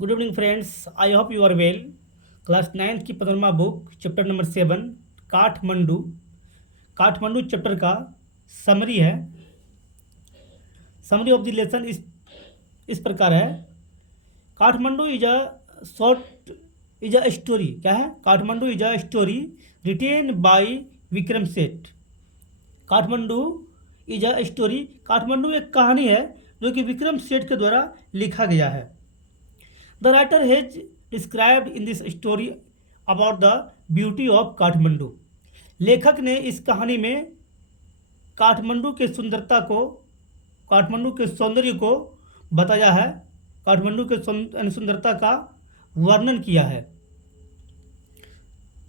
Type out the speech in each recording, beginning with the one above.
Good evening friends, I hope you are well. Class 9th की 15वां book chapter number 7 Kathmandu. Kathmandu chapter का summary है। Summary of the lesson इस प्रकार है। Kathmandu is a short is a story. क्या है? Kathmandu is a story written by Vikram Seth. Kathmandu is a story. Kathmandu एक कहानी है जो कि विक्रम सेठ के द्वारा लिखा गया है। The writer has described in this story about the beauty of Kathmandu. लेखक ने इस कहानी में काठमंडू के काठमंडू के सौंदर्य को बताया है। काठमंडू के सुंदरता का वर्णन किया है।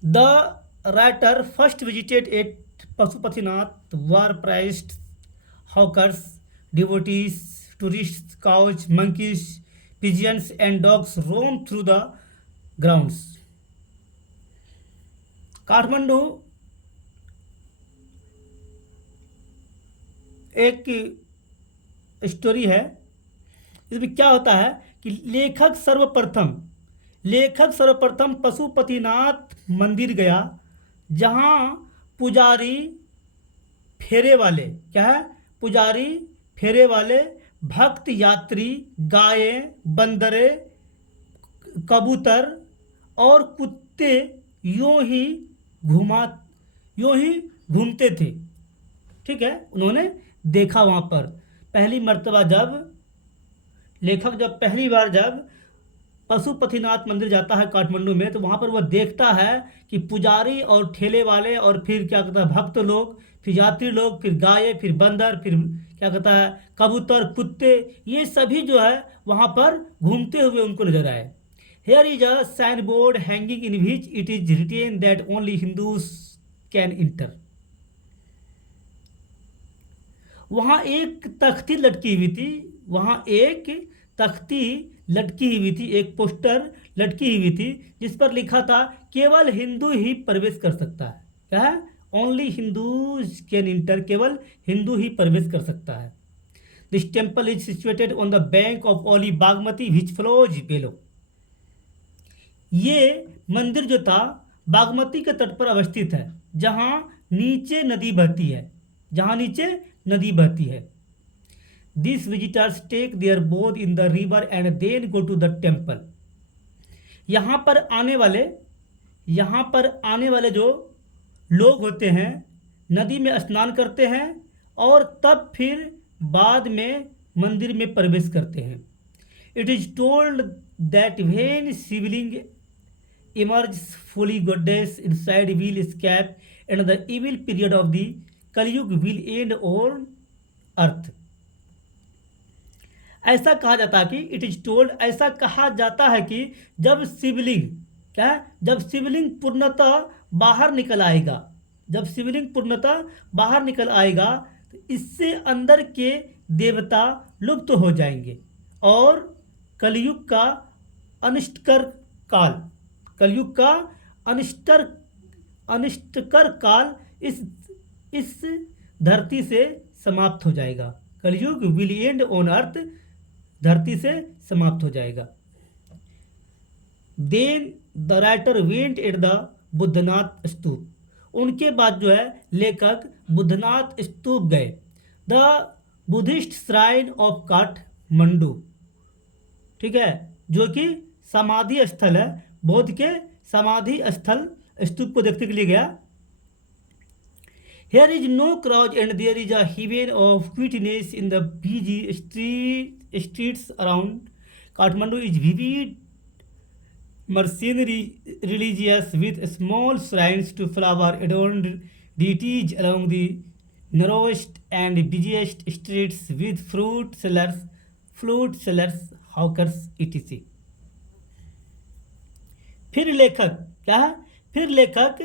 The writer first visited at Pashupatinath where priests hawkers, devotees, tourists, cows, monkeys, pigeons, and dogs roam through the grounds. Kathmandu एक स्टोरी है। इसमें क्या होता है कि लेखक सर्वप्रथम पशुपतिनाथ मंदिर गया, जहाँ पुजारी फेरे वाले क्या है? पुजारी फेरे वाले भक्त यात्री गायें, बंदरे, कबूतर और कुत्ते यूं ही घुमा यूं ही घूमते थे। ठीक है, उन्होंने देखा वहाँ पर पहली मर्तबा जब पहली बार जब पशुपतिनाथ मंदिर जाता है काठमंडू में, तो वहाँ पर वह देखता है कि पुजारी और ठेले वाले और फिर क्या कहता है भक्त लोग, फिर यात्री लोग, फिर गाय, फिर बंदर, फिर क्या कहता है कबूतर, कुत्ते, ये सभी जो है वहाँ पर घूमते हुए उनको नजर आए। Here is a sign board hanging in which it is written that only Hindus can enter. वहाँ एक तख्ती लटकी हुई थी एक पोस्टर लटकी हुई थी जिस पर लिखा था केवल हिंदू ही प्रवेश कर सकता है। क्या है? ओनली हिंदूज कैन इंटर, केवल हिंदू ही प्रवेश कर सकता है। This temple is situated on the bank of holy Bagmati which flows below. ये मंदिर जो था बागमती के तट पर अवस्थित है, जहाँ नीचे नदी बहती है। These visitors take their boat in the river and then go to the temple. यहाँ पर आने वाले जो लोग होते हैं नदी में स्नान करते हैं और तब फिर बाद में मंदिर में प्रवेश करते हैं। It is told that when Shivling emerges fully goddess inside will escape and the evil period of the कलयुग will end on earth. ऐसा कहा जाता है कि इट इज टोल्ड, ऐसा कहा जाता है कि जब शिवलिंग पूर्णतः बाहर निकल आएगा तो इससे अंदर के देवता लुप्त हो जाएंगे और कलयुग का अनिष्टकर काल इस धरती से समाप्त हो जाएगा। कलयुग विल एंड ऑन अर्थ, धरती से समाप्त हो जाएगा। Then the writer went at the Boudhanath stupa. उनके बाद जो है लेखक बुद्धनाथ स्तूप गए। The Buddhist shrine of Kathmandu, ठीक है, जो कि समाधि स्थल है, बौद्ध के समाधि स्थल स्तूप को देखने के लिए गया। Here is no crowd and there is a heaven of quietness in the busy streets around. Kathmandu is vivid, mercenary, religious, with small shrines to flower-adorned deities along the narrowest and busiest streets with fruit sellers, hawkers, etc. फिर लेखक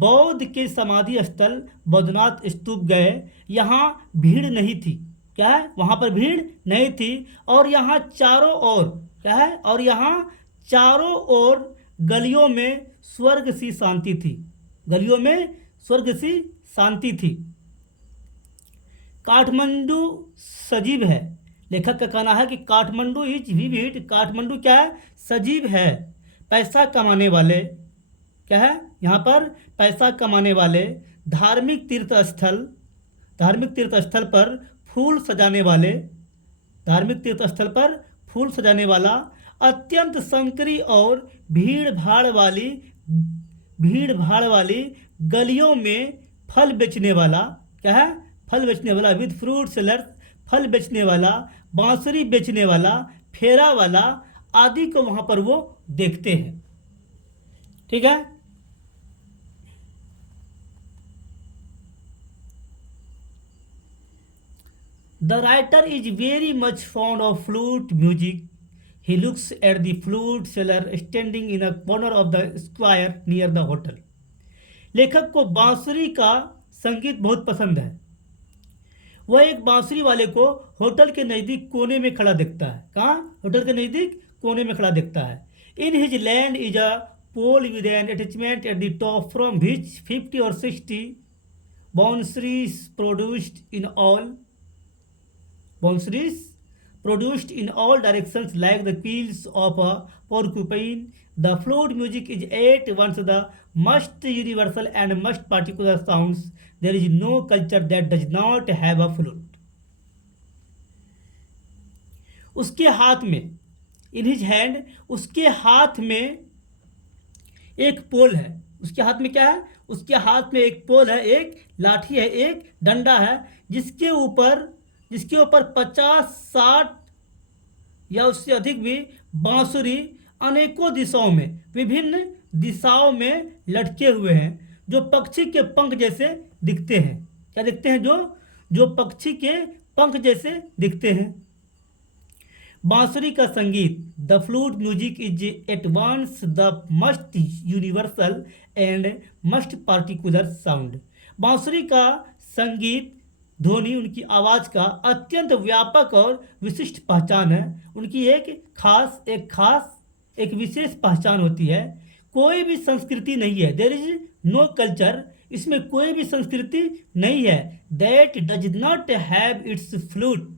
बौद्ध के समाधि स्थल बौद्धनाथ स्तूप गए। यहाँ भीड़ नहीं थी। क्या है? वहाँ पर भीड़ नहीं थी और यहाँ चारों ओर गलियों में स्वर्ग सी शांति थी। काठमंडू सजीव है लेखक का कहना है कि काठमांडू इज विविड, काठमांडू क्या है, सजीव है, पैसा कमाने वाले, क्या है यहाँ पर, पैसा कमाने वाले, धार्मिक तीर्थ स्थल, धार्मिक तीर्थ स्थल पर फूल सजाने वाले, धार्मिक तीर्थ स्थल पर फूल सजाने वाला, अत्यंत संकरी और भीड़ भाड़ वाली गलियों में फल बेचने वाला, क्या है, फल बेचने वाला, विद फ्रूट सेलर, फल बेचने वाला, बांसुरी बेचने वाला, फेरा वाला आदि को वहाँ पर वो देखते हैं। ठीक है। The writer is very much fond of flute music. He looks at the flute seller standing in a corner of the square near the hotel. लेखक को बांसुरी का संगीत बहुत पसंद है। वह एक बांसुरी वाले को होटल के नज़दीक कोने में खड़ा देखता है। कहाँ? होटल के नज़दीक कोने में खड़ा देखता है। In his land is a pole with an attachment at the top from which 50 or 60 banshees produced in all directions like the quills of a porcupine. The flute music is at once the most universal and most particular sounds. There is no culture that does not have a flute. उसके हाथ में, in his hand, उसके हाथ में एक पोल है। उसके हाथ में क्या है? उसके हाथ में एक पोल है, एक लाठी है, एक डंडा है, जिसके ऊपर 50-60 या उससे अधिक भी बांसुरी अनेकों दिशाओं में, विभिन्न दिशाओं में लटके हुए हैं, जो पक्षी के पंख जैसे दिखते हैं। क्या दिखते हैं? जो पक्षी के पंख जैसे दिखते हैं। बांसुरी का संगीत, the flute music is at once the most universal and most particular sound. बांसुरी का संगीत, ध्वनि, उनकी आवाज़ का अत्यंत व्यापक और विशिष्ट पहचान है। उनकी एक विशेष पहचान होती है। कोई भी संस्कृति नहीं है, देयर इज नो कल्चर, इसमें कोई भी संस्कृति नहीं है, that does not have it's flute,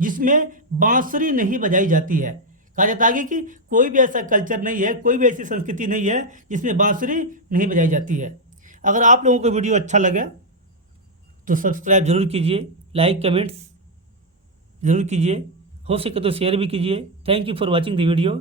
जिसमें बांसुरी नहीं बजाई जाती है। कहा जाता है कि कोई भी ऐसा कल्चर नहीं है, कोई भी ऐसी संस्कृति नहीं है जिसमें बांसुरी नहीं बजाई जाती है। अगर आप लोगों को वीडियो अच्छा लगा तो सब्सक्राइब जरूर कीजिए, लाइक कमेंट्स ज़रूर कीजिए, हो सके तो शेयर भी कीजिए। Thank you for watching the video.